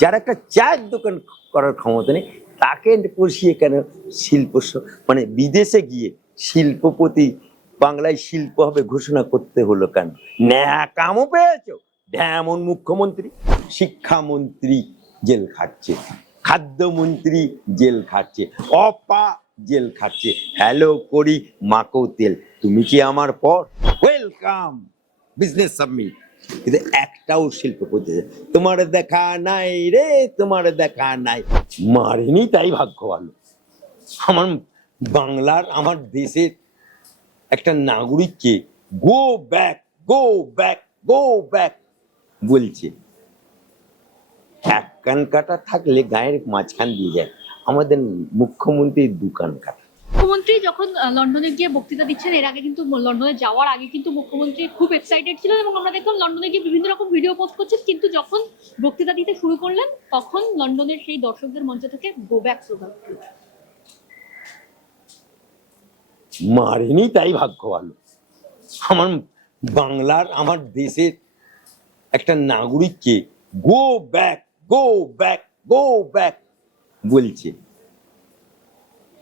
যার একটা চায়ের দোকান করার ক্ষমতা নেই, তাকে পড়িয়ে কেন শিল্প মানে বিদেশে গিয়ে শিল্পপতি, বাংলায় শিল্প হবে ঘোষণা করতে হলো কেন? ন্যাকামও পেয়েছ? যেমন মুখ্যমন্ত্রী, শিক্ষামন্ত্রী জেল খাটছে, খাদ্যমন্ত্রী জেল খাটছে, অপা জেল খাটছে। হ্যালো করি, মাকো তেল, তুমি কি আমার পর? Welcome, business submit. কিন্তু একটাও শিল্পপতি নেই। তোমার দেখা নাই রে, তোমার দেখা নাই। মারিনি, তাই ভাগ্য ভালো আমার বাংলার, আমার দেশের একটা নাগরিককে go back go back go back বলছে। এক কান কাটা থাকলে গায়ের মাঝখান দিয়ে যায়। আমাদের মুখ্যমন্ত্রীর দোকান কাটা। মুখ্যমন্ত্রী যখন লন্ডনে গিয়ে বক্তৃতা দিচ্ছেন, এর আগে কিন্তু লন্ডনে যাওয়ার আগে কিন্তু মুখ্যমন্ত্রী খুব এক্সাইটেড ছিলেন এবং আমরা দেখলাম লন্ডনে গিয়ে বিভিন্ন রকম ভিডিও পোস্ট করছেন, কিন্তু যখন বক্তৃতা দিতে শুরু করলেন, তখন লন্ডনের সেই দর্শকদের মঞ্চ থেকে গো ব্যাক উঠল। মারেনি তাই ভাগ্য ভালো আমার বাংলার, আমার দেশের একটা নাগরিককে go back go back go back বলছে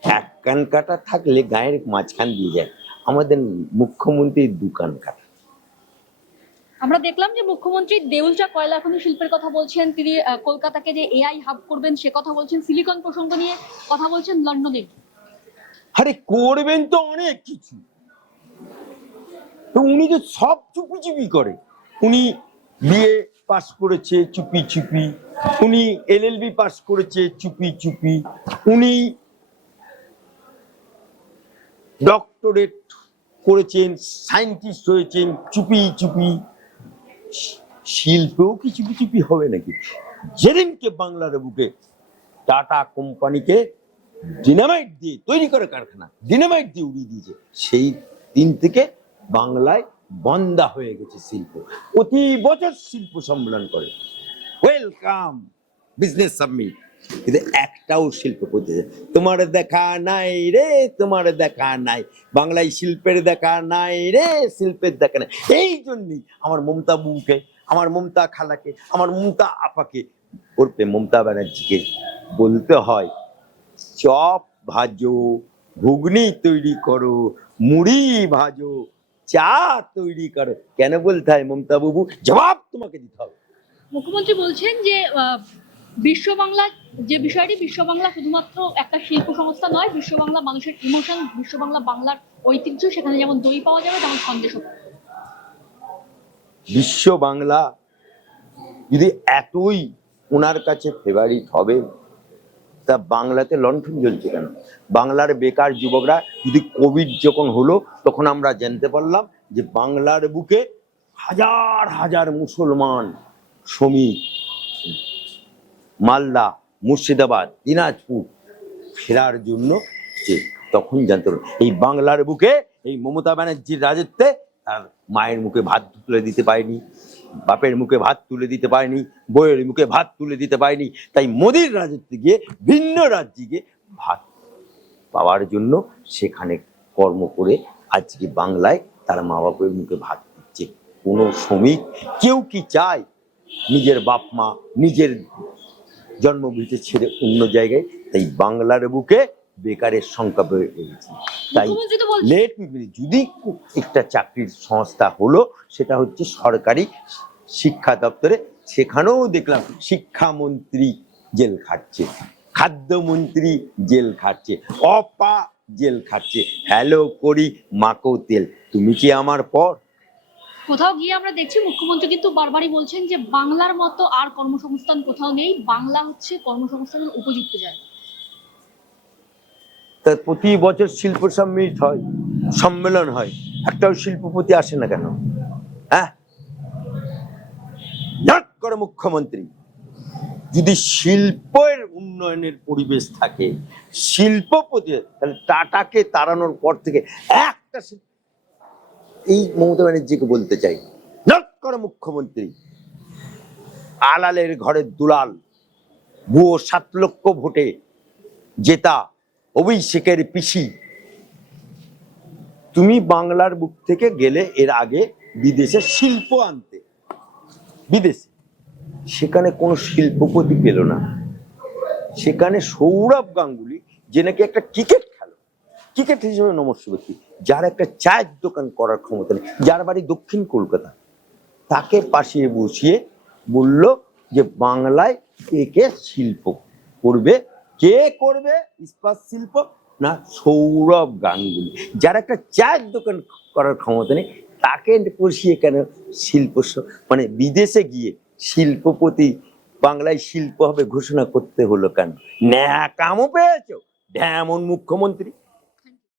এক কান কাটা থাকলে গায়ের মাঝখান দিয়ে যায়। আমাদের মুখ্যমন্ত্রীর দোকান কাটা। আমরা দেখলাম যে মুখ্যমন্ত্রী দেউলচা কয়লা খনি শিল্পের কথা বলছেন তিনি কলকাতাকে যে এআই হাব করবেন সে কথা বলছেন সিলিকন প্রসঙ্গ নিয়ে কথা বলছেন লন্ডনে। আরে করবেন তো অনেক কিছু। তো উনি তো সব চুপি চুপি করে উনি বিএ পাস করেছে চুপি চুপি উনি এলএলবি পাস করেছে চুপি চুপি উনি ডক্টরেট করেছেন, সায়েন্টিস্ট হয়েছেন, চুপি চুপি শিল্পেও কি চুপি চুপি হবে নাকি? যেদিনকে বাংলার বুকে টাটা কোম্পানিকে ডিনামাইট দিয়ে তৈরি করে কারখানা, ডিনামাইট দিয়ে উড়িয়ে দিয়েছে। সেই দিন থেকে বাংলায় বন্ধা হয়ে গেছে শিল্প। প্রতি বছর শিল্প সম্মেলন করে। Welcome business summit. কিন্তু একটাও শিল্প করতে তোমার দেখা নাই রে, তোমার দেখা নাই। বাংলায় শিল্পের দেখা নাই রে, শিল্পের দেখা নাই। এই জন্যই আমার মমতা বুকে আমার মমতা খালাকে, আমার মমতা আপাকে ওরপে মমতা ব্যানার্জিকে বলতে হয়, চপ ভাজো, ঘুগনি তৈরি করো, মুড়ি ভাজো, চা তৈরি করো। কেন বলতে হয় মমতা বাবু? জবাব তোমাকে দিতে হবে। মুখ্যমন্ত্রী বলছেন যে আহ, বিশ্ব বাংলা যে বিষয়টি বিশ্ব বাংলা শুধুমাত্র একটা শিল্প সংস্থা নয় বিশ্ব বাংলা মানুষের ইমোশন বিশ্ব বাংলা বাংলার ঐতিহ্য সেখানে যেমন দই পাওয়া যাবে তেমন সন্দেশ বিশ্ব বাংলা যদি এতই ওনার কাছে ফেভারিট হবে তা বাংলাতে লণ্ঠন জ্বলছে কেন? বাংলার বেকার যুবকরা যদি কোভিড যখন হলো তখন আমরা জানতে পারলাম যে বাংলার বুকে হাজার হাজার মুসলমান শ্রমিক মালদা, মুর্শিদাবাদ, দিনাজপুর ফেরার জন্য যে তখন জানতে এই বাংলার বুকে এই মমতা ব্যানার্জির রাজত্বে তার মায়ের মুখে ভাত তুলে দিতে পারেনি, বাপের মুখে ভাত তুলে দিতে পারেনি বইয়ের মুখে ভাত তুলে দিতে পারেনি। তাই মোদির রাজত্বে গিয়ে ভিন্ন রাজ্যে গিয়ে ভাত পাওয়ার জন্য সেখানে কর্ম করে আজকে বাংলায় তার মা বাপের মুখে ভাত দিচ্ছে। কোনো শ্রমিক, কেউ কি চায় নিজের বাপ মা নিজের জন্মভূমিতে ছেড়ে অন্য জায়গায় তাই বাংলার বুকে বেকারের সংখ্যা বেড়ে গেছে। তাই লেট যদি একটা চাকরির সংস্থা হলো সেটা হচ্ছে সরকারি শিক্ষা দপ্তরে সেখানেও দেখলাম শিক্ষামন্ত্রী জেল খাটছে খাদ্যমন্ত্রী জেল খাটছে অপা জেল খাটছে। হ্যালো করি মাকো তেল তুমি কি আমার পর? কোথাও গিয়ে আমরা দেখছি, মুখ্যমন্ত্রী কিন্তু বারবারই বলছেন যে বাংলার মতো আর কর্মসংস্থান কোথাও নেই, বাংলা হচ্ছে কর্মসংস্থানের উপযুক্ত জায়গা। তার প্রতি বছর শিল্প সম্মিলিত হয়, সম্মেলন হয়, একটাও শিল্পপতি আসে না কেন? হ্যাঁ? করে মুখ্যমন্ত্রী, যদি শিল্পের উন্নয়নের পরিবেশ থাকে, শিল্পপতি, তাহলে টাটাকে তাড়ানোর পর থেকে একটা শিল্প এই মমতা ব্যানার্জিকে বলতে চাই। নাট মুখ্যমন্ত্রী। আলালের ঘরের দুলাল, ভুয়ো সাত লক্ষ ভোটে জেতা অভিষেকের পিসি। তুমি বাংলার বুক থেকে গেলে এর আগে বিদেশে শিল্প আনতে। বিদেশে। সেখানে কোনো শিল্পপতি পেল না। সেখানে সৌরভ গাঙ্গুলি, যে নাকি একটা ক্রিকেট ক্রিকেট হিসেবে নমস্য ব্যক্তি যার একটা চায়ের দোকান করার ক্ষমতা নেই, যার বাড়ি দক্ষিণ কলকাতা। তাকে পাশে বসিয়ে বলল যে, বাংলায় কে কে শিল্প করবে? কে করবে? ইস্পাত শিল্প না সৌরভ গাঙ্গুলি। যার একটা চায়ের দোকান করার ক্ষমতা নেই, তাকে বসিয়ে কেন শিল্প মানে বিদেশে গিয়ে শিল্পপতি, বাংলায় শিল্প হবে ঘোষণা করতে হলো কেন? ন্যাকামও পেয়েছ, ঢ্যামন মুখ্যমন্ত্রী।